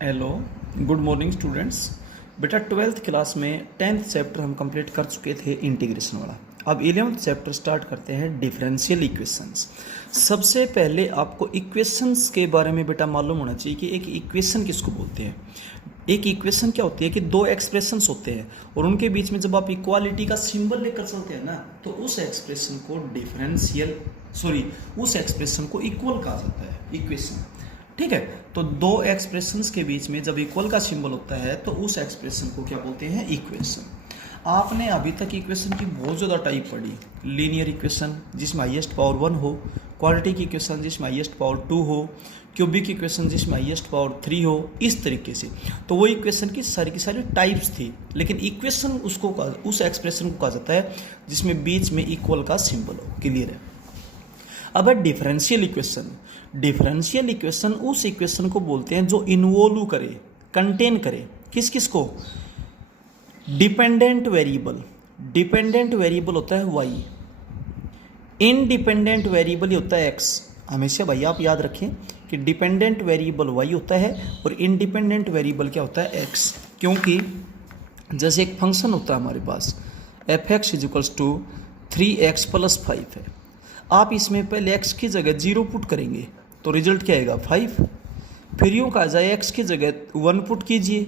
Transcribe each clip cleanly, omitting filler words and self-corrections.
Hello, good morning students. बेटा 12th class में 10th chapter हम कंप्लीट कर चुके थे इंटीग्रेशन वाला। अब 11th चैप्टर स्टार्ट करते हैं डिफरेंशियल इक्वेशंस। सबसे पहले आपको इक्वेशंस के बारे में बेटा मालूम होना चाहिए कि एक इक्वेशन किसको बोलते हैं। एक इक्वेशन क्या होती है कि दो एक्सप्रेशंस होते हैं और उनके बीच में जब आप इक्वालिटी का सिंबल लेकर चलते हैं ना तो उस एक्सप्रेशन को उस एक्सप्रेशन को इक्वल कहा जाता है इक्वेशन। ठीक है, तो दो एक्सप्रेशंस के बीच में जब इक्वल का सिंबल होता है तो उस एक्सप्रेशन को क्या बोलते हैं, इक्वेशन। आपने अभी तक इक्वेशन की बहुत ज़्यादा टाइप पढ़ी। लीनियर इक्वेशन जिसमें हाईएस्ट पावर 1 हो, क्वाड्रेटिक इक्वेशन जिसमें हाईएस्ट पावर 2 हो, क्यूबिक इक्वेशन जिसमें हाईएस्ट पावर 3 हो, इस तरीके से। तो वो इक्वेशन की सारी टाइप्स थी, लेकिन इक्वेशन उस एक्सप्रेशन को कहा जाता है जिसमें बीच में इक्वल का सिंबल हो। क्लियर है। अब है डिफरेंशियल इक्वेशन। डिफरेंशियल इक्वेशन उस इक्वेशन को बोलते हैं जो इन्वॉल्व करे, कंटेन करे किस को, डिपेंडेंट वेरिएबल। डिपेंडेंट वेरिएबल होता है y, इनडिपेंडेंट वेरिएबल होता है x। हमेशा भाई आप याद रखें कि डिपेंडेंट वेरिएबल y होता है और इंडिपेंडेंट वेरिएबल क्या होता है, x। क्योंकि जैसे एक फंक्शन होता है हमारे पास f(x = 3x + 5 है। आप इसमें पहले x की जगह 0 पुट करेंगे तो रिजल्ट क्या आएगा, 5। फिर यूँ कहा जाए x की जगह 1 पुट कीजिए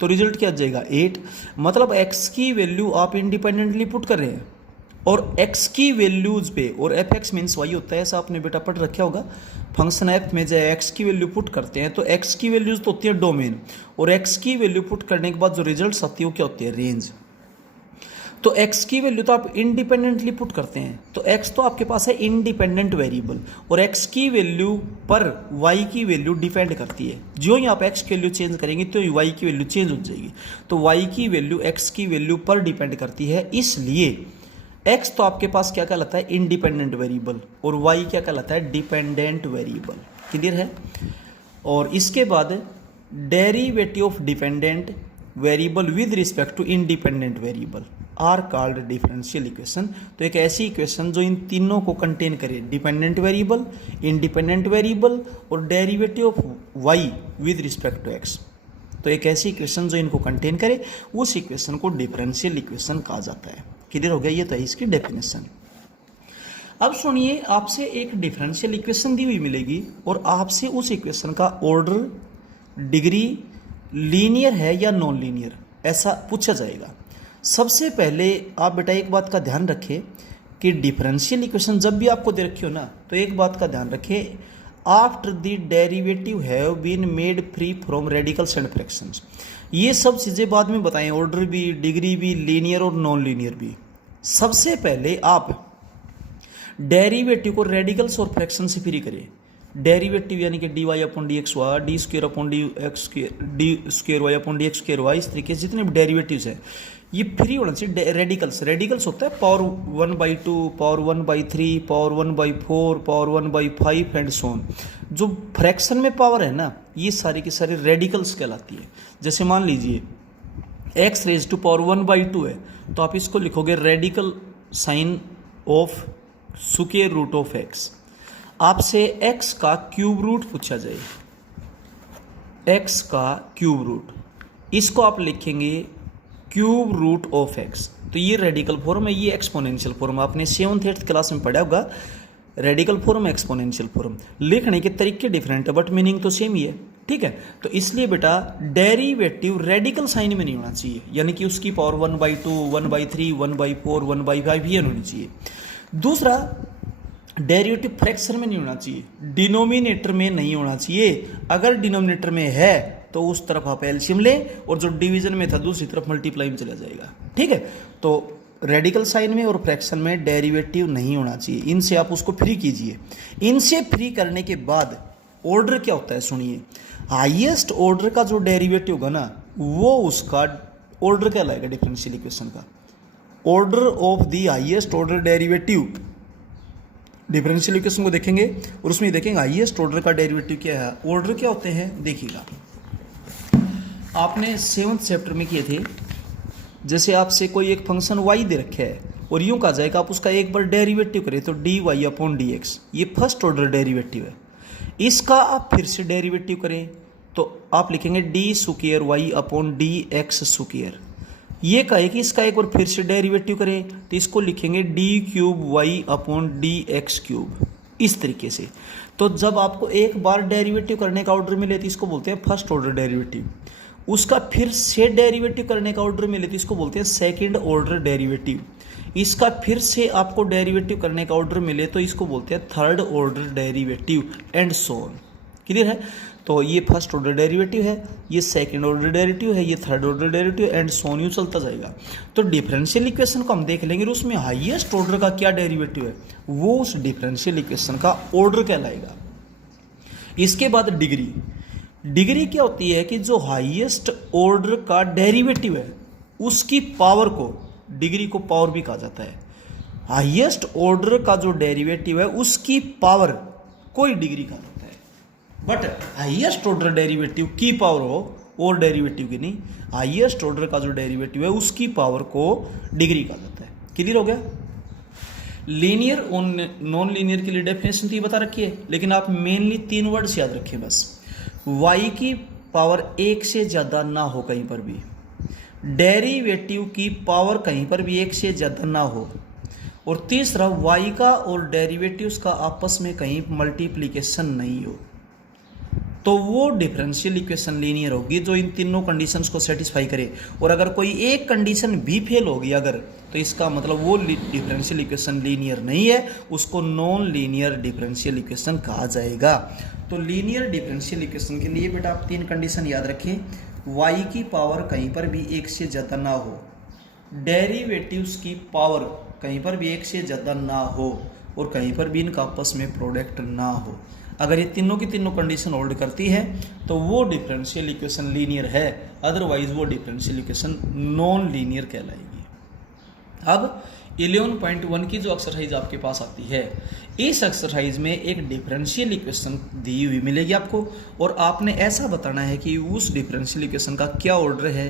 तो रिजल्ट क्या आ जाएगा, 8। मतलब x की वैल्यू आप इंडिपेंडेंटली पुट कर रहे हैं और x की वैल्यूज पे, और f(x) मीन्स y होता है, ऐसा आपने बेटा पढ़ रखा होगा। फंक्शन f में जब x की वैल्यू पुट करते हैं तो x की वैल्यूज तो होती है डोमेन, और x की वैल्यू पुट करने के बाद जो रिजल्ट आती है वो क्या होती है, रेंज। तो x की वैल्यू तो आप इंडिपेंडेंटली पुट करते हैं, तो x तो आपके पास है इंडिपेंडेंट वेरिएबल, और x की वैल्यू पर y की वैल्यू डिपेंड करती है। जो ही आप x की वैल्यू चेंज करेंगे तो y की वैल्यू चेंज हो जाएगी। तो y की वैल्यू x की वैल्यू पर डिपेंड करती है, इसलिए x तो आपके पास क्या कहलाता है, इंडिपेंडेंट वेरिएबल, और y क्या कहलाता है, डिपेंडेंट वेरिएबल। क्लियर है। और इसके बाद derivative of dependent variable with respect to independent variable are called differential equation. तो एक ऐसी इक्वेशन जो इन तीनों को कंटेन करे, डिपेंडेंट वेरिएबल, इंडिपेंडेंट वेरिएबल और derivative of y with respect to x. तो एक ऐसी इक्वेशन जो इनको कंटेन करे उस इक्वेशन को डिफरेंशियल इक्वेशन कहा जाता है। क्लियर हो गया, ये तो है इसकी डेफिनेशन। अब सुनिए, आपसे एक डिफरेंशियल इक्वेशन दी हुई मिलेगी और आपसे उस इक्वेशन का ऑर्डर, डिग्री, लीनियर है या नॉन लीनियर, ऐसा पूछा जाएगा। सबसे पहले आप बेटा एक बात का ध्यान रखें कि डिफरेंशियल इक्वेशन जब भी आपको दे रखी हो ना तो एक बात का ध्यान रखें, after the derivative have been made free from radicals and fractions. ये सब चीज़ें बाद में बताएं, ऑर्डर भी, डिग्री भी, लीनियर और नॉन लीनियर भी। सबसे पहले आप डेरिवेटिव को रेडिकल्स और फ्रैक्शन से फ्री करें। डेरिवेटिव यानी कि dy/dx हुआ, d²/dx²y/dx²y, इस तरीके से जितने भी डेरिवेटिव्स हैं ये फ्री होना चाहिए। रेडिकल्स होता है power 1/2, power 1/3, power 1/4, power 1/5 and so on. जो फ्रैक्शन में पावर है ना ये सारी की सारी रेडिकल्स कहलाती है। जैसे मान लीजिए x⁻² 1/2 है तो आप इसको लिखोगे radical sign of square root of x। आपसे x का क्यूब रूट पूछा जाए, x का क्यूब रूट, इसको आप लिखेंगे क्यूब रूट ऑफ x। तो ये रेडिकल फॉर्म है, ये एक्सपोनेंशियल फॉर्म। आपने 7th 8th क्लास में पढ़ा होगा, रेडिकल फॉर्म, एक्सपोनेंशियल फॉर्म। लिखने के तरीके डिफरेंट है बट मीनिंग तो सेम ही है। ठीक है, तो इसलिए बेटा डेरिवेटिव रेडिकल साइन में नहीं होना चाहिए, यानी कि उसकी पावर 1/2, 1/3, 1/4, 1/5 ये होनी चाहिए। दूसरा, डेरिवेटिव फ्रैक्शन में नहीं होना चाहिए, डिनोमिनेटर में नहीं होना चाहिए। अगर डिनोमिनेटर में है तो उस तरफ आप एलसीएम लें और जो डिवीजन में था दूसरी तरफ मल्टीप्लाई में चला जाएगा। ठीक है, तो रेडिकल साइन में और फ्रैक्शन में डेरिवेटिव नहीं होना चाहिए, इनसे आप उसको फ्री कीजिए। इनसे फ्री करने के बाद ऑर्डर क्या होता है सुनिए, हाईएस्ट ऑर्डर का जो डेरिवेटिव होगा ना वो उसका ऑर्डर क्या लाएगा, डिफरेंशियल इक्वेशन का order of the highest order derivative. Differential equation को देखेंगे और उसमें देखेंगे हाईएस्ट ऑर्डर का डेरिवेटिव क्या है। ऑर्डर क्या होते हैं देखिएगा, आपने 7th चैप्टर में किए थे। जैसे आपसे कोई एक फंक्शन y दे रखा है और यूं कहा जाएगा आप उसका एक बार डेरिवेटिव करें तो dy/dx, ये फर्स्ट ऑर्डर डेरिवेटिव है। इसका आप फिर से डेरिवेटिव करें तो आप लिखेंगे d square y upon D x square. ये कहे कि इसका एक बार फिर से डेरिवेटिव करें तो इसको लिखेंगे d cube y upon D x cube, इस तरीके से। तो जब आपको एक बार डेरिवेटिव करने का ऑर्डर मिले तो इसको बोलते हैं फर्स्ट ऑर्डर डेरिवेटिव, उसका फिर से डेरिवेटिव करने का ऑर्डर मिले तो इसको बोलते हैं सेकंड ऑर्डर डेरिवेटिव, इसका फिर से आपको डेरिवेटिव करने का ऑर्डर मिले तो इसको बोलते हैं third order derivative and so on. Clear है? तो ये फर्स्ट ऑर्डर डेरिवेटिव है, ये सेकंड ऑर्डर डेरिवेटिव है, ये third order derivative and so on, यूं चलता जाएगा। तो डिफरेंशियल इक्वेशन को हम देख लेंगे और उसमें हाईएस्ट ऑर्डर का क्या डेरिवेटिव है वो उस डिफरेंशियल इक्वेशन का ऑर्डर कहलाएगा। इसके बाद डिग्री। डिग्री क्या होती है कि जो हाईएस्ट ऑर्डर का डेरिवेटिव है उसकी पावर को, डिग्री को पावर भी कहा जाता है। हाईएस्ट ऑर्डर का जो डेरिवेटिव है उसकी पावर कोई डिग्री कहा जाता है, बट हाईएस्ट ऑर्डर डेरिवेटिव की पावर हो और डेरिवेटिव की नहीं, हाईएस्ट ऑर्डर का जो डेरिवेटिव है उसकी पावर को डिग्री कहा जाता है। क्लियर हो गया? लीनियर और नॉन लीनियर के लिए डेफिनेशन तो ये बता रखी है, लेकिन आप मेनली 3 वर्ड्स याद रखिए बस। y की पावर 1 से ज़्यादा ना हो कहीं पर भी, डेरिवेटिव की पावर कहीं पर भी 1 से ज़्यादा ना हो, और तीसरा y का और डेरिवेटिव्स का आपस में कहीं मल्टीप्लिकेशन नहीं हो, तो वो डिफरेंशियल इक्वेशन लीनियर होगी जो इन तीनों कंडीशंस को सेटिस्फाई करे। और अगर कोई एक कंडीशन भी फेल होगी अगर, तो इसका मतलब वो डिफरेंशियल इक्वेशन लीनियर नहीं है, उसको नॉन लीनियर डिफरेंशियल इक्वेशन कहा जाएगा। तो लीनियर डिफरेंशियल इक्वेशन के लिए बेटा आप 3 कंडीशन याद रखें। y की पावर कहीं पर भी 1 से ज़्यादा ना हो, डेरिवेटिव्स की पावर कहीं पर भी 1 से ज़्यादा ना हो, और कहीं पर भी इनका आपस में प्रोडक्ट ना हो। अगर ये तीनों की तीनों कंडीशन होल्ड करती है तो वो डिफरेंशियल इक्वेशन लीनियर है, अदरवाइज वो डिफरेंशियल इक्वेशन नॉन लीनियर कहलाएगी। अब 11.1 की जो एक्सरसाइज आपके पास आती है, इस एक्सरसाइज में एक डिफरेंशियल इक्वेशन दी हुई मिलेगी आपको, और आपने ऐसा बताना है कि उस डिफरेंशियल इक्वेशन का क्या ऑर्डर है,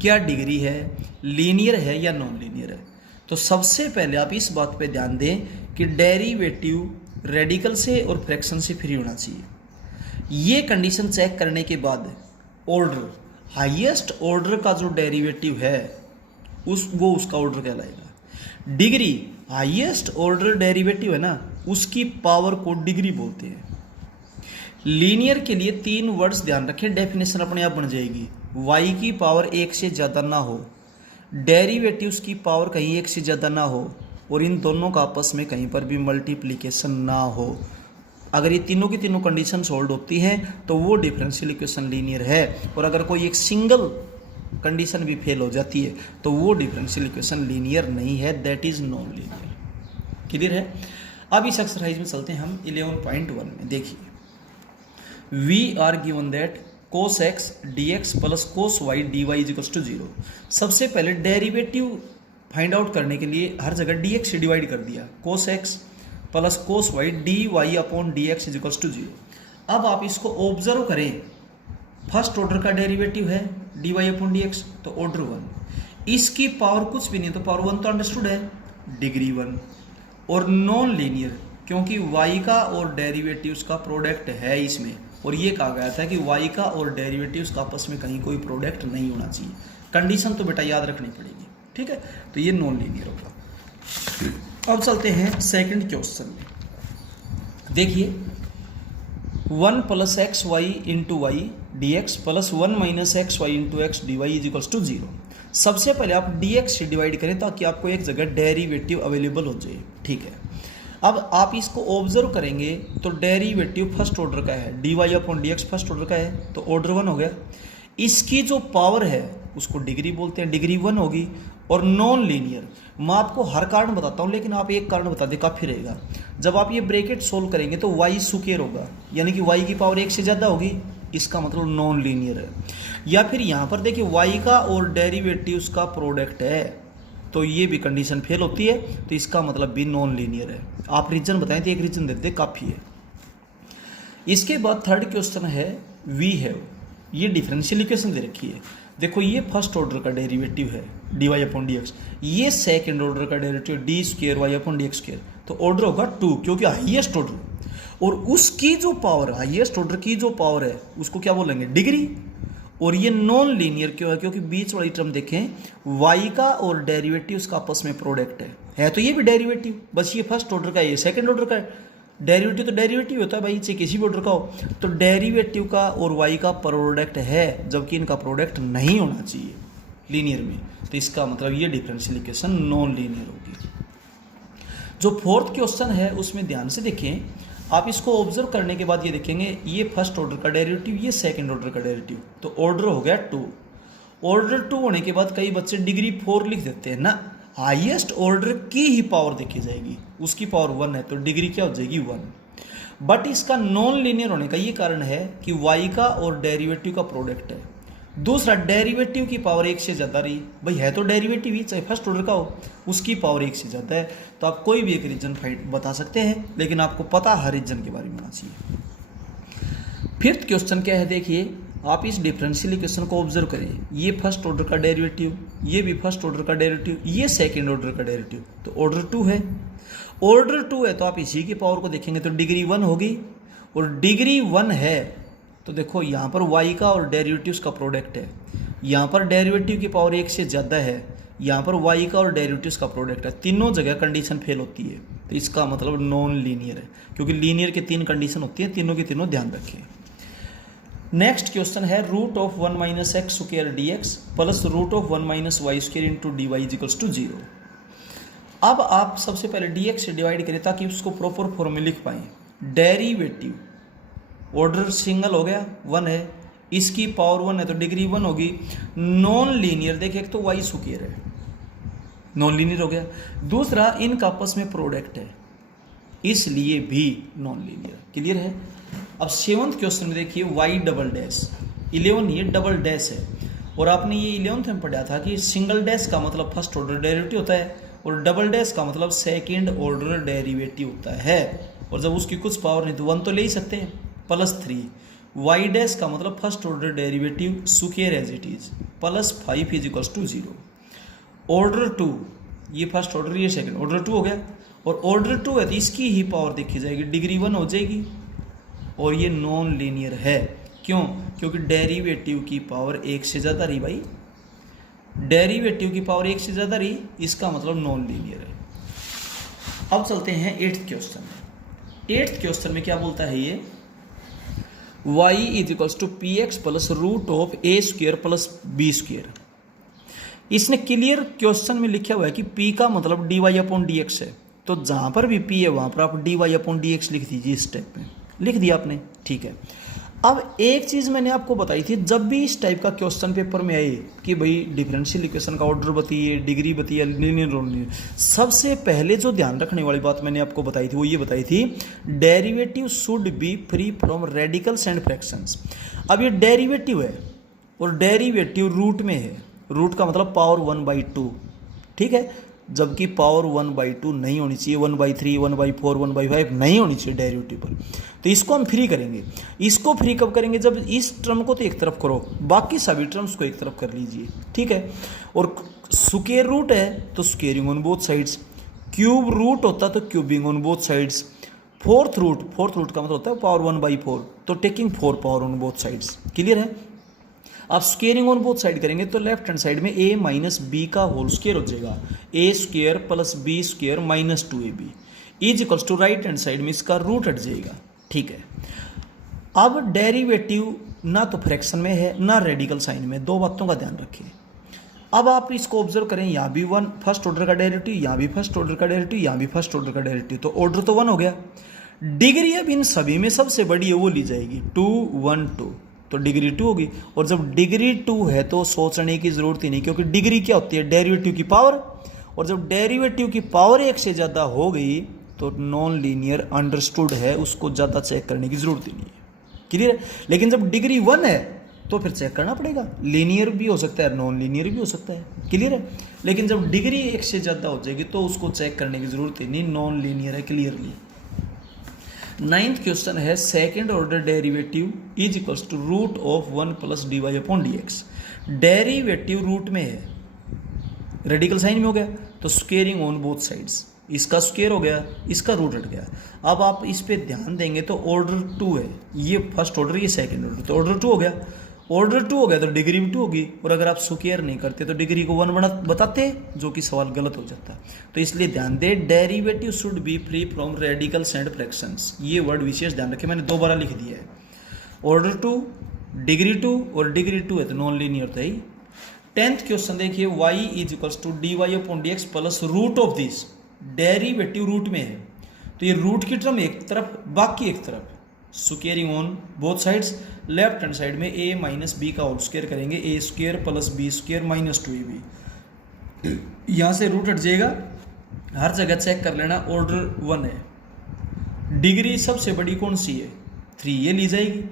क्या डिग्री है, लीनियर है या नॉन लीनियर है। तो सबसे पहले आप इस बात पे ध्यान दें कि डेरिवेटिव रेडिकल से और फ्रैक्शन से फ्री होना चाहिए। ये कंडीशन चेक करने के बाद ऑर्डर, हाईएस्ट ऑर्डर का जो डेरिवेटिव है वो उसका ऑर्डर कहलाएगा। डिग्री, हाईएस्ट ऑर्डर डेरिवेटिव है ना, उसकी पावर को डिग्री बोलते हैं। लीनियर के लिए 3 वर्ड्स ध्यान रखें, डेफिनेशन अपने आप बन जाएगी। y की पावर 1 से ज़्यादा ना हो, डेरिवेटिव्स की पावर कहीं 1 से ज़्यादा ना हो, और इन दोनों का आपस में कहीं पर भी मल्टीप्लिकेशन ना हो। अगर ये तीनों की तीनों कंडीशन सोल्व होती हैं तो वो डिफरेंशियल इक्वेशन लीनियर है, और अगर कोई एक सिंगल कंडीशन भी फेल हो जाती है तो वो डिफरेंशियल इक्वेशन लीनियर नहीं है, that is non linear. Clear है? अब इस एक्सरसाइज में चलते हैं हम 11.1 में। देखिए, we are given that cos x dx plus cos y dy is equals to 0। सबसे पहले डेरिवेटिव फाइंड आउट करने के लिए हर जगह dx से डिवाइड कर दिया, cos x plus cos y dy upon dx is equals to 0। अब आप इसको ऑब्जर्व करें, फर्स्ट ऑर्डर का डेरिवेटिव है dy अपॉन dx, तो ऑर्डर 1, इसकी पावर कुछ भी नहीं, तो पावर 1 तो अंडरस्टूड है, डिग्री 1, और नॉन लीनियर क्योंकि y का और डेरिवेटिव्स का प्रोडक्ट है इसमें, और ये कहा गया था कि y का और डेरिवेटिव्स का आपस में कहीं कोई प्रोडक्ट नहीं होना चाहिए। कंडीशन तो बेटा याद रखनी पड़ेगी, ठीक है? तो ये नॉन लीनियर होगा। अब चलते हैं सेकंड क्वेश्चन में। देखिए, 1 plus x y into y d x plus 1 minus x y into x d y is equals to 0। सबसे पहले आप डी एक्स से डिवाइड करें ताकि आपको एक जगह डेरिवेटिव अवेलेबल हो जाए, ठीक है? अब आप इसको ऑब्जर्व करेंगे तो डेरिवेटिव फर्स्ट ऑर्डर का है, d Y upon D x first order का है, तो ऑर्डर 1 हो गया। इसकी जो पावर है उसको डिग्री बोलते हैं, डिग्री 1 होगी। और नॉन लीनियर, मैं आपको हर कारण बताता हूँ लेकिन आप एक कारण बता दें काफ़ी रहेगा। जब आप ये ब्रैकेट सोल्व करेंगे तो y स्क्वायर होगा, यानी कि y की पावर 1 से ज़्यादा होगी, इसका मतलब नॉन लीनियर है। या फिर यहाँ पर देखिए y का और डेरिवेटिव्स का प्रोडक्ट है, तो ये भी कंडीशन फेल होती है, तो इसका मतलब भी नॉन लीनियर है। आप रीजन बताएं तो एक रीजन देते काफ़ी है। इसके बाद थर्ड क्वेश्चन है वी हैव, ये डिफरेंशियल इक्वेशन दे रखी है। देखो, ये फर्स्ट ऑर्डर का डेरिवेटिव है d Y upon D x, ये सेकेंड ऑर्डर का derivative d square y upon D x square. तो ऑर्डर होगा 2, क्योंकि हाईएस्ट ऑर्डर, और उसकी जो पावर, हाईएस्ट ऑर्डर की जो पावर है उसको क्या बोलेंगे, डिग्री। और ये नॉन लीनियर क्यों है, क्योंकि बीच वाली टर्म देखें, y का और डेरिवेटिव उसका आपस में प्रोडक्ट है तो ये भी डेरिवेटिव, बस ये फर्स्ट ऑर्डर का है, ये सेकंड ऑर्डर का है। डेरिवेटिव तो डेरिवेटिव होता है भाई, चाहे किसी भी ऑर्डर का हो। तो डेरिवेटिव का और y का प्रोडक्ट है, जबकि इनका प्रोडक्ट नहीं होना चाहिए लीनियर में, तो इसका मतलब ये डिफरेंशियल इक्वेशन नॉन लीनियर होगी। जो फोर्थ क्वेश्चन है उसमें ध्यान से देखें, आप इसको ऑब्जर्व करने के बाद ये देखेंगे, ये फर्स्ट ऑर्डर का डेरिवेटिव, ये सेकंड ऑर्डर का डेरिवेटिव, तो ऑर्डर हो गया 2। ऑर्डर 2 होने के बाद कई बच्चे डिग्री 4 लिख देते हैं ना, हाईएस्ट ऑर्डर की ही पावर देखी जाएगी, उसकी पावर 1 है तो डिग्री क्या हो जाएगी 1। बट इसका नॉन लीनियर होने का ये कारण है कि y का और डेरिवेटिव का प्रोडक्ट है। दूसरा, डेरिवेटिव की पावर 1 से ज़्यादा रही, भाई है तो डेरिवेटिव ही, चाहे फर्स्ट ऑर्डर का हो, उसकी पावर 1 से ज़्यादा है, तो आप कोई भी एक रीजन फाइंड बता सकते हैं, लेकिन आपको पता हर रीजन के बारे में होना चाहिए। फिफ्थ क्वेश्चन क्या है, देखिए आप इस डिफरेंशियल इक्वेशन को ऑब्जर्व करें, ये फर्स्ट ऑर्डर का डेरिवेटिव, ये भी फर्स्ट ऑर्डर का डेरिवेटिव, ये सेकेंड ऑर्डर का डेरिवेटिव, तो ऑर्डर 2 है। ऑर्डर 2 है तो आप इसी की पावर को देखेंगे तो डिग्री 1 होगी, और डिग्री 1 है तो देखो यहाँ पर y का और डेरिवेटिव्स का प्रोडक्ट है, यहाँ पर डेरिवेटिव की पावर 1 से ज़्यादा है, यहाँ पर y का और डेरिवेटिव्स का प्रोडक्ट है, तीनों जगह कंडीशन फेल होती है, तो इसका मतलब नॉन लीनियर है, क्योंकि लीनियर के 3 कंडीशन होती हैं, तीनों की तीनों ध्यान रखें। नेक्स्ट क्वेश्चन है root of 1 minus x square d x plus root of 1 minus y square into d y is equals to 0। अब आप सबसे पहले डी एक्स से डिवाइड करें ताकि उसको प्रॉपर फॉर्म में लिख पाएँ। डेरिवेटिव ऑर्डर सिंगल हो गया, 1 है, इसकी पावर 1 है तो डिग्री 1 होगी। नॉन लीनियर देखिए, एक तो वाई स्क्वायर है, नॉन लीनियर हो गया। दूसरा, इनका आपस में प्रोडक्ट है, इसलिए भी नॉन लीनियर। क्लियर है। अब 7th क्वेश्चन में देखिए, वाई डबल डैश 11, ये डबल डैश है, और आपने ये 11th में पढ़ा था कि सिंगल डैश का मतलब फर्स्ट ऑर्डर डेरिवेटिव होता है, और डबल डैश का मतलब सेकेंड ऑर्डर डेरिवेटिव होता है, और जब उसकी कुछ पावर नहीं तो 1 तो ले ही सकते हैं, प्लस 3। वाई डैश का मतलब first order derivative square as it is, plus 5 is equals to 0। Order 2, ये फर्स्ट ऑर्डर, ये सेकंड ऑर्डर 2 हो गया, और ऑर्डर 2 है तो इसकी ही पावर देखी जाएगी, डिग्री 1 हो जाएगी, और ये नॉन लीनियर है। क्यों? क्योंकि डेरिवेटिव की पावर 1 से ज़्यादा रही भाई, डेरिवेटिव की पावर 1 से ज़्यादा रही, इसका मतलब नॉन लीनियर है। अब चलते हैं 8th क्वेश्चन में। 8th क्वेश्चन में क्या बोलता है ये, y is equals to p x plus root of a square plus B square. इसने क्लियर क्वेश्चन में लिखा हुआ है कि p का मतलब d Y upon D x है, तो जहाँ पर भी p है वहाँ पर आप d Y upon D x लिख दीजिए। इस टाइप में लिख दिया आपने, ठीक है। अब एक चीज़ मैंने आपको बताई थी, जब भी इस टाइप का क्वेश्चन पेपर में आए कि भाई डिफरेंशियल इक्वेशन का ऑर्डर बताइए, डिग्री बताइए, लीनियर नॉन लीनियर, सबसे पहले जो ध्यान रखने वाली बात मैंने आपको बताई थी वो ये बताई थी, derivative should be free from radicals and fractions. अब ये डेरिवेटिव है और डेरिवेटिव रूट में है, रूट का मतलब पावर 1/2, ठीक है, जबकि पावर 1/2 नहीं होनी चाहिए, 1/3, 1/4, 1/5 नहीं होनी चाहिए डेरिवेटिव पर। तो इसको हम फ्री करेंगे। इसको फ्री कब करेंगे? जब इस टर्म को तो एक तरफ करो, बाकी सभी टर्म्स को एक तरफ कर लीजिए, ठीक है। और स्क्वायर रूट है तो squaring on both sides, cube root होता तो cubing on both sides, fourth root का मतलब होता है पावर 1/4, तो taking 4 power on both sides. Clear है। आप स्क्वेयरिंग ऑन बोथ साइड करेंगे तो लेफ्ट हैंड साइड में a माइनस बी का होल स्क्वेयर हो जाएगा, a square plus B square minus 2ab is equals to right hand side में इसका रूट हट जाएगा, ठीक है। अब डेरिवेटिव ना तो फ्रैक्शन में है ना रेडिकल साइन में, दो बातों का ध्यान रखें। अब आप इसको ऑब्जर्व करें, यहाँ भी 1 फर्स्ट ऑर्डर का डेरिवेटिव, यहाँ भी फर्स्ट ऑर्डर का डेरिवेटिव, यहाँ भी फर्स्ट ऑर्डर का डेरिवेटिव, तो ऑर्डर तो 1 हो गया। डिग्री अब इन सभी में सबसे बड़ी है वो ली जाएगी, 2 1 2, तो डिग्री 2 होगी। और जब डिग्री 2 है तो सोचने की जरूरत ही नहीं, क्योंकि डिग्री क्या होती है? डेरिवेटिव की पावर, और जब डेरिवेटिव की पावर 1 से ज़्यादा हो गई तो नॉन लीनियर अंडरस्टूड है, उसको ज़्यादा चेक करने की जरूरत ही नहीं है। क्लियर है। लेकिन जब डिग्री 1 है तो फिर चेक करना पड़ेगा, लीनियर भी हो सकता है, नॉन लीनियर भी हो सकता है। क्लियर है। लेकिन जब डिग्री 1 से ज़्यादा हो जाएगी तो उसको चेक करने की जरूरत ही नहीं, नॉन लीनियर है क्लियरली। 9th क्वेश्चन है, second order derivative is equals to root of 1 plus D Y upon D X. Derivative root में है, रेडिकल साइन में हो गया तो स्क्वेयरिंग ऑन बोथ साइड्स, इसका स्क्वायर हो गया, इसका रूट हट गया। अब आप इस पे ध्यान देंगे तो ऑर्डर 2 है, ये फर्स्ट ऑर्डर, ये सेकंड ऑर्डर, तो ऑर्डर 2 हो गया। ऑर्डर 2 हो गया तो डिग्री भी 2 होगी, और अगर आप स्क्वायर नहीं करते तो डिग्री को 1 बताते, जो कि सवाल गलत हो जाता। तो इसलिए ध्यान दें, derivative should be free from radicals and fractions. ये वर्ड विशेष ध्यान रखें, मैंने 2 बार लिख दिया है। ऑर्डर 2, डिग्री 2, और डिग्री 2 है तो नॉन लीनियर था ही। 10th क्वेश्चन देखिए, y is equals to dy upon dx plus root of this. Derivative root में है तो ये रूट की टर्म एक तरफ, बाकी एक तरफ, squaring on both sides. Left hand side में a माइनस बी का होल स्क्वायर करेंगे, a square plus B square minus 2ab। यहाँ से रूट हट जाएगा, हर जगह चेक कर लेना, ऑर्डर 1 है। डिग्री सबसे बड़ी कौन सी है? 3, ये ली जाएगी।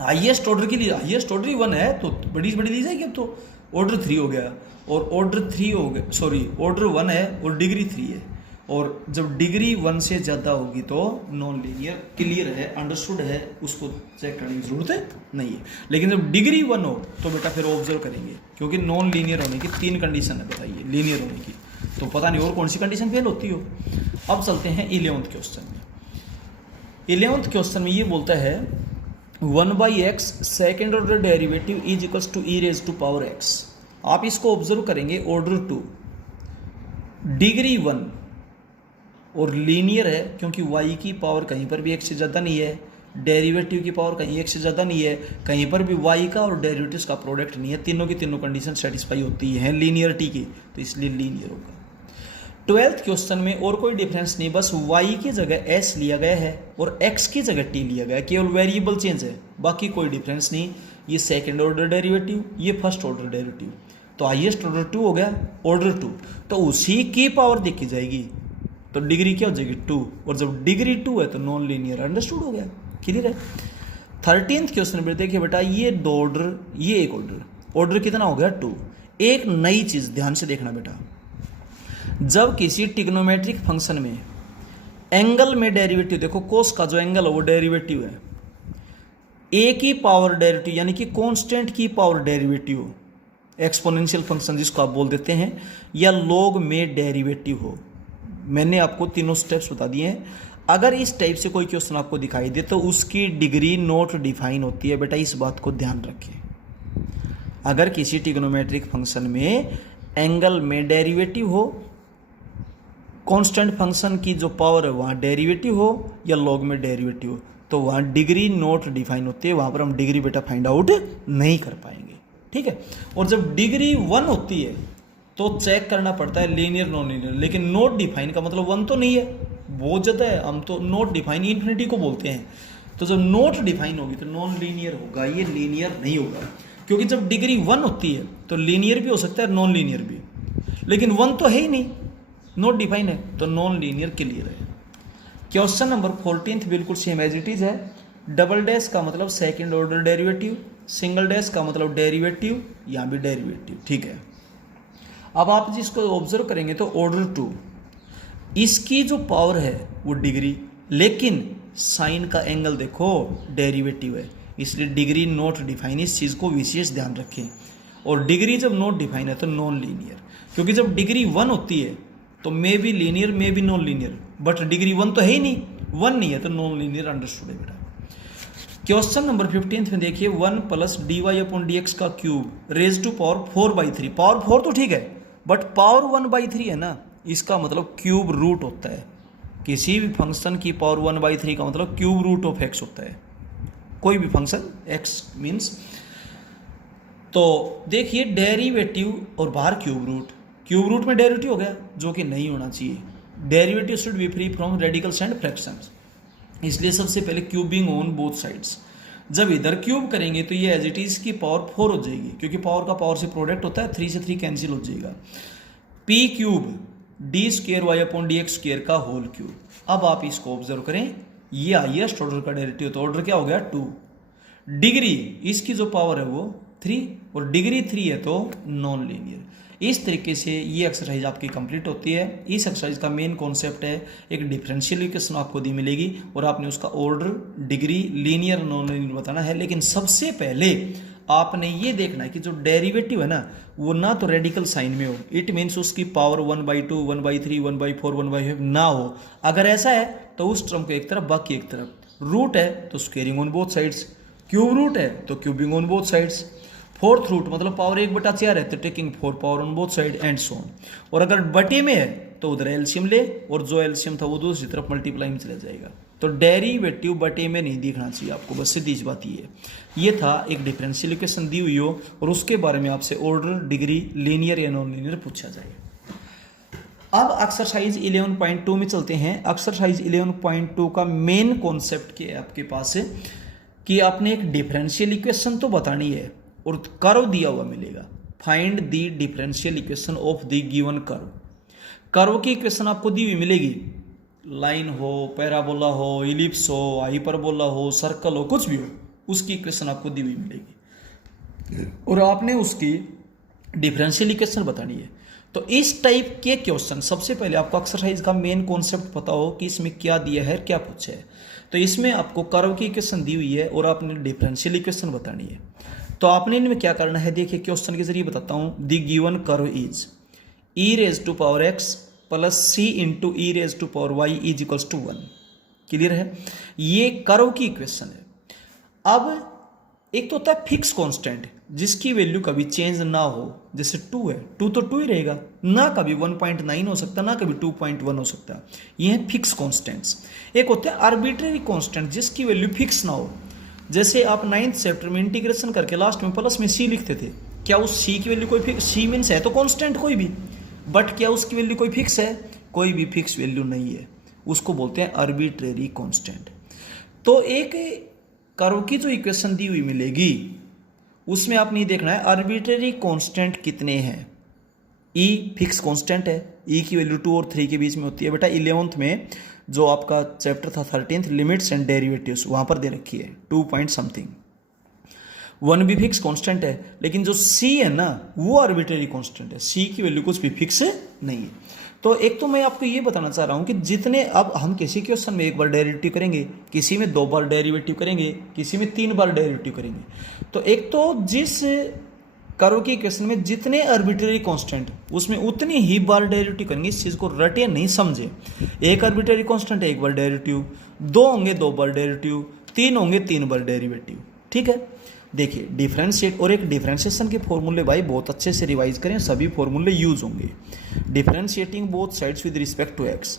हाईएस्ट ऑर्डर के लिए, हाईएस्ट ऑर्डर ही 1 है तो बड़ी बड़ी ली जाएगी। अब तो ऑर्डर 3 हो गया, और ऑर्डर 3 हो गया, सॉरी ऑर्डर 1 है और डिग्री 3 है। और जब डिग्री 1 से ज़्यादा होगी तो नॉन लीनियर। क्लियर है, अंडरस्टूड है, उसको चेक करने की जरूरत नहीं है। लेकिन जब डिग्री 1 हो तो बेटा फिर ऑब्जर्व करेंगे, क्योंकि नॉन लीनियर होने की 3 कंडीशन है, बताइए लीनियर होने की, तो पता नहीं और कौन सी कंडीशन फेल होती हो। अब चलते हैं 11th क्वेश्चन में। 11th क्वेश्चन में ये बोलता है 1/x second order derivative is equals to e raise to power x। आप इसको ऑब्जर्व करेंगे, ऑर्डर 2, डिग्री 1 और लीनियर है, क्योंकि y की पावर कहीं पर भी x से ज़्यादा नहीं है, डेरिवेटिव की पावर कहीं x से ज़्यादा नहीं है, कहीं पर भी y का और डेरिवेटिव्स का प्रोडक्ट नहीं है, तीनों की तीनों कंडीशन सेटिस्फाई होती है लीनियरिटी की, तो इसलिए लीनियर होगा। 12th क्वेश्चन में और कोई डिफरेंस नहीं, बस y की जगह s लिया गया है और x की जगह t लिया गया है, केवल वेरिएबल चेंज है, बाकी कोई डिफरेंस नहीं। ये सेकंड ऑर्डर डेरिवेटिव, ये फर्स्ट ऑर्डर डेरिवेटिव, तो हाईएस्ट ऑर्डर 2 हो गया, ऑर्डर 2, तो उसी की पावर देखी जाएगी, तो डिग्री क्या हो जाएगी 2, और जब डिग्री 2 है तो नॉन लीनियर। अंडरस्टूड हो गया, क्लियर है। 13th क्वेश्चन में देखिए बेटा, ये 2 ऑर्डर, ये एक ऑर्डर, ऑर्डर कितना हो गया 2। एक नई चीज़ ध्यान से देखना बेटा, जब किसी ट्रिग्नोमेट्रिक फंक्शन में एंगल में डेरिवेटिव, देखो कोस का जो एंगल है वो डेरिवेटिव है, ए की पावर डेरिवेटिव यानी कि कांस्टेंट की पावर डेरिवेटिव, एक्सपोनेंशियल फंक्शन जिसको आप बोल देते हैं, या लॉग में डेरिवेटिव हो। मैंने आपको तीनों स्टेप्स बता दिए हैं। अगर इस टाइप से कोई क्वेश्चन आपको दिखाई दे तो उसकी डिग्री नॉट डिफाइन होती है बेटा, इस बात को ध्यान रखें। अगर किसी ट्रिग्नोमेट्रिक फंक्शन में एंगल में डेरिवेटिव हो, कांस्टेंट फंक्शन की जो पावर है वहाँ डेरिवेटिव हो, या लॉग में डेरिवेटिव हो, तो वहाँ डिग्री नॉट डिफाइन होती है, वहाँ पर हम डिग्री बेटा फाइंड आउट नहीं कर पाएंगे, ठीक है। और जब डिग्री 1 होती है तो चेक करना पड़ता है लीनियर नॉन लीनियर, लेकिन नॉट डिफाइन का मतलब 1 तो नहीं है, बहुत ज़्यादा है, हम तो नॉट डिफाइन इन्फिनिटी को बोलते हैं। तो जब नॉट डिफाइन होगी तो नॉन लीनियर होगा, ये लीनियर नहीं होगा, क्योंकि जब डिग्री 1 होती है तो लीनियर भी हो सकता है, नॉन लीनियर भी, लेकिन 1 तो है ही नहीं, नॉट डिफाइन है, तो नॉन लीनियर क्लियर है। क्वेश्चन नंबर 14 बिल्कुल सेम एज इट इज है। डबल डैश का मतलब second order derivative, single dash का मतलब डेरिवेटिव, यहाँ भी डेरिवेटिव, ठीक है। अब आप जिसको ऑब्जर्व करेंगे तो ऑर्डर 2, इसकी जो पावर है वो डिग्री, लेकिन साइन का एंगल देखो डेरिवेटिव है, इसलिए डिग्री नॉट डिफाइन, इस चीज़ को विशेष ध्यान रखें। और डिग्री जब नॉट डिफाइन है तो नॉन लीनियर, क्योंकि जब डिग्री 1 होती है तो मे भी लीनियर मे भी नॉन लीनियर, बट डिग्री 1 तो है ही नहीं, 1 नहीं है तो नॉन लीनियर। अंडरस्टूड है बेटा। क्वेश्चन नंबर 15 में देखिए 1 प्लस dy अपॉन dx का cube raise to power 4/3। Power 4 तो ठीक है, बट पावर 1/3 है ना, इसका मतलब क्यूब रूट होता है। किसी भी फंक्शन की पावर 1/3 का मतलब क्यूब रूट ऑफ x होता है, कोई भी फंक्शन x मीन्स। तो देखिए डेरिवेटिव और बाहर क्यूब रूट में डेरिवेटिव हो गया, जो कि नहीं होना चाहिए। Derivative should be free from radicals and fractions, इसलिए सबसे पहले क्यूबिंग ऑन बोथ साइड्स। जब इधर क्यूब करेंगे तो ये एज इट इज की पावर 4 हो जाएगी, क्योंकि पावर का पावर से प्रोडक्ट होता है, 3 से 3 कैंसिल हो जाएगा। p cube D square Y upon D X square का होल क्यूब। अब आप इसको ऑब्जर्व करें, ये हाईएस्ट ऑर्डर का डेरिवेटिव, तो ऑर्डर क्या हो गया 2। डिग्री इसकी जो पावर है वो 3, और डिग्री 3 है तो नॉन लीनियर। इस तरीके से ये एक्सरसाइज आपकी कंप्लीट होती है। इस एक्सरसाइज का मेन कॉन्सेप्ट है, एक डिफरेंशियल इक्वेशन आपको दी मिलेगी और आपने उसका order, degree, linear, non linear बताना है। लेकिन सबसे पहले आपने ये देखना है कि जो डेरिवेटिव है ना वो ना तो रेडिकल साइन में हो, इट मीन्स उसकी पावर 1/2 1/3 1/4 1/5 ना हो। अगर ऐसा है तो उस टर्म को एक तरफ बाकी एक तरफ। रूट है तो squaring on both sides, cube root है तो cubing on both sides, fourth root मतलब पावर 1/4 है तो taking 4 power on both side and so on. और अगर बटे में है तो उधर एलसीएम ले और जो एलसीएम था वो दूसरी तरफ मल्टीप्लाई में चला जाएगा। तो डेरिवेटिव बटे में नहीं दिखना चाहिए आपको, बस सीधी सी बात ये था एक डिफरेंशियल इक्वेशन दी हुई हो और उसके बारे में आपसे ऑर्डर, डिग्री, लीनियर या नॉन लीनियर पूछा जाए। अब एक्सरसाइज 11.2 में चलते हैं। एक्सरसाइज 11.2 का मेन कॉन्सेप्ट क्या है आपके पास है कि आपने एक डिफरेंशियल इक्वेशन तो बतानी है और कर्व दिया हुआ मिलेगा। Find the differential equation of the given curve. Curve की इक्वेशन आपको दी हुई मिलेगी, लाइन हो, पैराबोला हो, इलिप्स हो, हाइपरबोला हो, सर्कल हो, कुछ भी हो, उसकी इक्वेशन आपको दी हुई मिलेगी और आपने उसकी डिफरेंशियल इक्वेशन बतानी है। तो इस टाइप के क्वेश्चन सबसे पहले आपको एक्सरसाइज का मेन कॉन्सेप्ट पता हो कि इसमें क्या दिया है, क्या पूछा है। तो इसमें आपको कर्व की इक्वेशन दी हुई है और आपने डिफरेंशियल इक्वेशन बतानी है। तो आपने इनमें क्या करना है, देखिए क्वेश्चन के जरिए बताता हूं। The given curve is e⁻x plus c into e⁻y is equals to 1। Clear है, ये कर्व की इक्वेशन है। अब एक तो होता है फिक्स कांस्टेंट जिसकी वैल्यू कभी चेंज ना हो, जैसे 2 है, 2 तो 2 ही रहेगा, ना कभी 1.9 हो सकता, ना कभी 2.1 हो सकता। ये है फिक्स कांस्टेंट्स। एक होते हैं आर्बिट्रेरी कांस्टेंट जिसकी वैल्यू फिक्स ना हो, जैसे आप 9th चैप्टर में इंटीग्रेशन करके लास्ट में प्लस में c लिखते थे। क्या उस c की वैल्यू कोई फिक्स, c मीन्स है तो कांस्टेंट कोई भी, बट क्या उसकी वैल्यू कोई फिक्स है? कोई भी फिक्स वैल्यू नहीं है, उसको बोलते हैं आर्बिट्रेरी कांस्टेंट। तो एक कर्व की जो इक्वेशन दी हुई मिलेगी उसमें आपने देखना है आर्बिट्रेरी कांस्टेंट कितने हैं। e फिक्स कांस्टेंट है, e की वैल्यू 2 और 3 के बीच में होती है। बेटा 11th में जो आपका चैप्टर था 13th लिमिट्स एंड डेरिवेटिव्स, वहां पर दे रखी है 2 पॉइंट समथिंग। 1 भी फिक्स कांस्टेंट है, लेकिन जो c है ना वो आर्बिट्रेरी कांस्टेंट है, c की वैल्यू कुछ भी फिक्स नहीं है। तो एक तो मैं आपको ये बताना चाह रहा हूं कि जितने, अब हम किसी क्वेश्चन में एक बार डेरिवेटिव करेंगे, किसी में 2 बार डेरिवेटिव करेंगे, किसी में 3 बार डेरिवेटिव करेंगे। तो एक तो जिस कर्व की इक्वेशन में जितने आर्बिट्रेरी कांस्टेंट उसमें उतनी ही बार डेरिवेटिव करेंगे। इस चीज को रटे नहीं समझे, एक आर्बिट्रेरी कांस्टेंट है 1 बार डेरिवेटिव, 2 होंगे 2 बार डेरिवेटिव, 3 होंगे 3 बार डेरिवेटिव। ठीक है, देखिए डिफरेंशिएट और एक डिफरेंशिएशन के फॉर्मूले भाई बहुत अच्छे से रिवाइज करें, सभी फॉर्मूले यूज होंगे। Differentiating both sides with respect to X.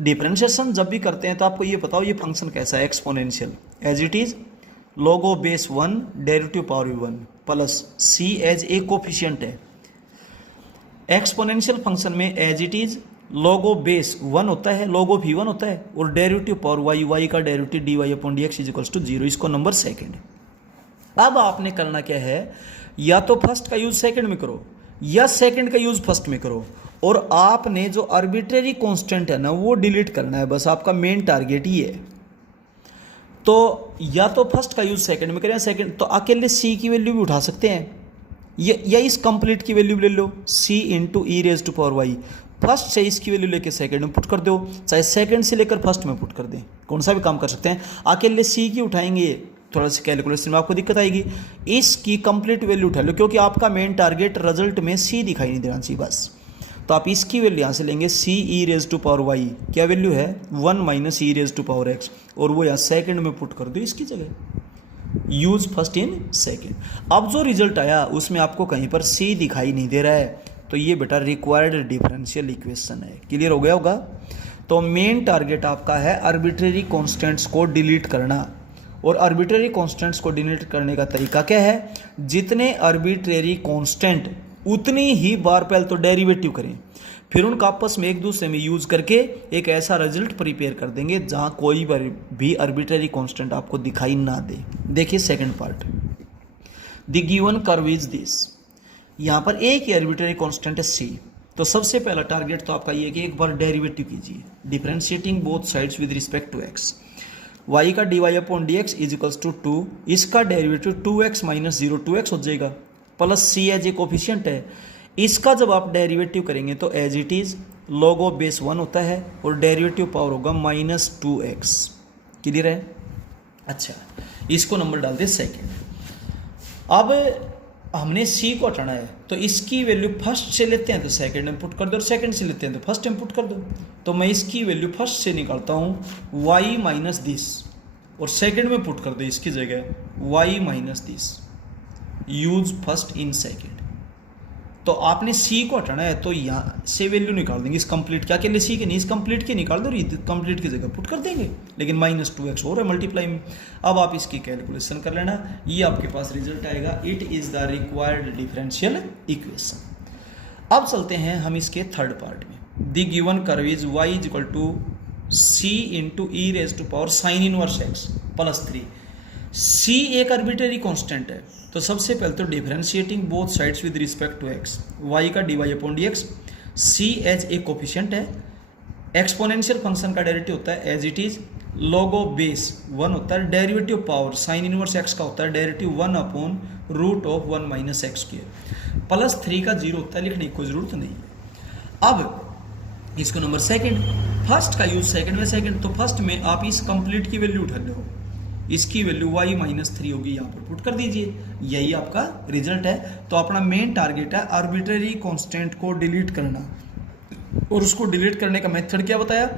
Differentiation जब भी करते हैं तो आपको ये बताओ ये फंक्शन कैसा है, exponential as it is log of base 1 derivative power 1 plus c as a coefficient है। एक्सपोनेंशियल फंक्शन में as it is log of base 1 होता है, log of v1 होता है और डेरिवेटिव पावर y का derivative dy/dx is equals to 0। इसको number second. अब आपने करना क्या है, या तो फर्स्ट का यूज सेकंड में करो या सेकंड का यूज फर्स्ट में करो, और आपने जो आर्बिट्रेरी कांस्टेंट है ना वो डिलीट करना है, बस आपका मेन टारगेट ही है। तो या तो फर्स्ट का यूज सेकंड में करें, सेकंड तो अकेले c की वैल्यू भी उठा सकते हैं या इस कंप्लीट की वैल्यू ले लो c इंटू e⁻y। फर्स्ट से इसकी वैल्यू लेके सेकंड में पुट कर दो, चाहे सेकंड से लेकर फर्स्ट में पुट कर दें, कौन सा भी काम कर सकते हैं। अकेले c की उठाएंगे थोड़ा सा कैलकुलेशन में आपको दिक्कत आएगी, इसकी कंप्लीट वैल्यू उठा लो क्योंकि आपका मेन टारगेट रिजल्ट में c दिखाई नहीं देना चाहिए बस। तो आप इसकी वैल्यू यहाँ से लेंगे c e⁻y, क्या वैल्यू है 1 माइनस e⁻x, और वो यहाँ सेकंड में पुट कर दो इसकी जगह, यूज फर्स्ट इन सेकंड। अब जो रिजल्ट आया उसमें आपको कहीं पर c दिखाई नहीं दे रहा है, तो ये बेटा रिक्वायर्ड डिफरेंशियल इक्वेशन है। क्लियर हो गया होगा। तो मेन टारगेट आपका है आर्बिट्रेरी कॉन्स्टेंट्स को डिलीट करना, और आर्बिट्रेरी कॉन्स्टेंट्स को डिलीट करने का तरीका क्या है, जितने आर्बिट्रेरी कॉन्स्टेंट उतनी ही बार पहले तो डेरिवेटिव करें, फिर उनका आपस में एक दूसरे में यूज करके एक ऐसा रिजल्ट प्रिपेयर कर देंगे जहां कोई भी आर्बिट्रेरी कांस्टेंट आपको दिखाई ना दे। देखिए second part, the given curve is this. यहां पर एक ही आर्बिट्रेरी कांस्टेंट है c, तो सबसे पहला टारगेट तो आपका ये कि एक बार डेरिवेटिव कीजिए, differentiating both sides with respect to x। y का dy/dx इज इक्वल्स टू 2, इसका डेरिवेटिव 2x माइनस 0 2x हो जाएगा, plus c as a coefficient है। इसका जब आप डेरिवेटिव करेंगे तो as it is log of base 1 होता है और डेरिवेटिव पावर होगा माइनस 2x। क्लियर है। अच्छा, इसको नंबर डालते सेकंड। अब हमने सी को हटाना है, तो इसकी वैल्यू फर्स्ट से लेते हैं तो सेकंड इनपुट कर दो, और सेकंड से लेते हैं तो फर्स्ट इनपुट कर दो। तो मैं इसकी वैल्यू फर्स्ट से निकालता हूँ y माइनस दिस, और सेकंड में पुट कर दो इसकी जगह y minus this, use first in second. तो आपने सी को हटाना है, तो यहाँ से वैल्यू निकाल देंगे इस कंप्लीट क्या के लिए, सी के नहीं, इस कंप्लीट के निकाल दो, कंप्लीट की जगह पुट कर देंगे, लेकिन -2x हो रहा है मल्टीप्लाई में। अब आप इसकी कैलकुलेशन कर लेना, ये आपके पास रिजल्ट आएगा, it is the required differential equation. अब चलते हैं हम इसके थर्ड पार्ट में। The given curve is y is equal to c into E raise to power sine inverse x plus 3। c एक आर्बिट्रेरी कांस्टेंट है, तो सबसे पहले तो differentiating both sides with respect to x, y का dy upon dx, c as a coefficient है, exponential function का derivative होता है as it is log of base 1 होता है, derivative power sine inverse x का होता है derivative 1 upon root of 1 minus x square, plus 3 का 0 होता है, लिखने की कोई जरूरत नहीं है। अब इसको नंबर सेकंड, फर्स्ट का यूज सेकंड में, सेकंड तो फर्स्ट में आप इस कंप्लीट की वैल्यू उठा लो, इसकी वैल्यू y माइनस 3 होगी, यहाँ पर पुट कर दीजिए, यही आपका रिजल्ट है। तो अपना मेन टारगेट है आर्बिट्रेरी कांस्टेंट को डिलीट करना, और उसको डिलीट करने का मेथड क्या बताया,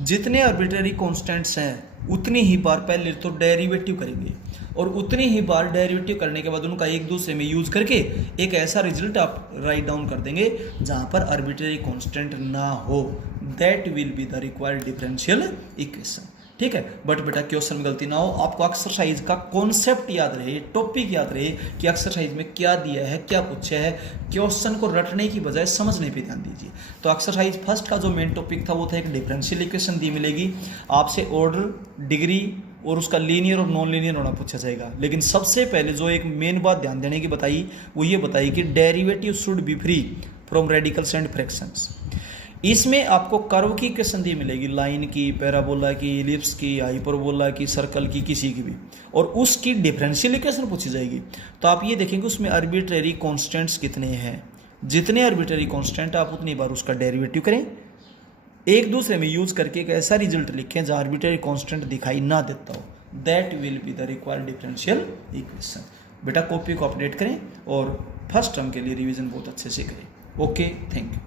जितने आर्बिट्रेरी कांस्टेंट्स हैं उतनी ही बार पहले तो डेरिवेटिव करेंगे, और उतनी ही बार डेरिवेटिव करने के बाद उनका एक दूसरे में यूज करके एक ऐसा रिजल्ट आप राइट डाउन कर देंगे जहां पर आर्बिट्रेरी कांस्टेंट ना हो, that will be the required differential equation. ठीक है, बट बेटा क्वेश्चन में गलती ना हो, आपको एक्सरसाइज का कॉन्सेप्ट याद रहे, टॉपिक याद रहे कि एक्सरसाइज में क्या दिया है, क्या पूछा है, क्वेश्चन को रटने की बजाय समझने पे ध्यान दीजिए। तो एक्सरसाइज फर्स्ट का जो मेन टॉपिक था वो था एक डिफरेंशियल इक्वेशन दी मिलेगी, आपसे ऑर्डर, डिग्री और उसका लीनियर और नॉन लीनियर होना पूछा जाएगा। लेकिन सबसे पहले जो एक मेन बात ध्यान देने की बताई वो ये बताई कि derivative should be free from radicals and fractions. इसमें आपको कर्व की इक्वेशन दी मिलेगी, लाइन की, पैराबोला की, इलिप्स की, हाइपरबोला की, सर्कल की, किसी की भी, और उसकी डिफरेंशियल इक्वेशन पूछी जाएगी। तो आप ये देखेंगे उसमें आर्बिट्रेरी कांस्टेंट्स कितने हैं, जितने आर्बिट्रेरी कांस्टेंट आप उतनी बार उसका डेरिवेटिव करें, एक दूसरे में यूज करके एक ऐसा रिजल्ट लिखें जहाँ आर्बिट्रेरी कांस्टेंट दिखाई ना देता हो, that will be the required differential equation. बेटा कॉपी को अपडेट करें और फर्स्ट टर्म के लिए रिवीजन बहुत अच्छे से करें। Okay, thank you.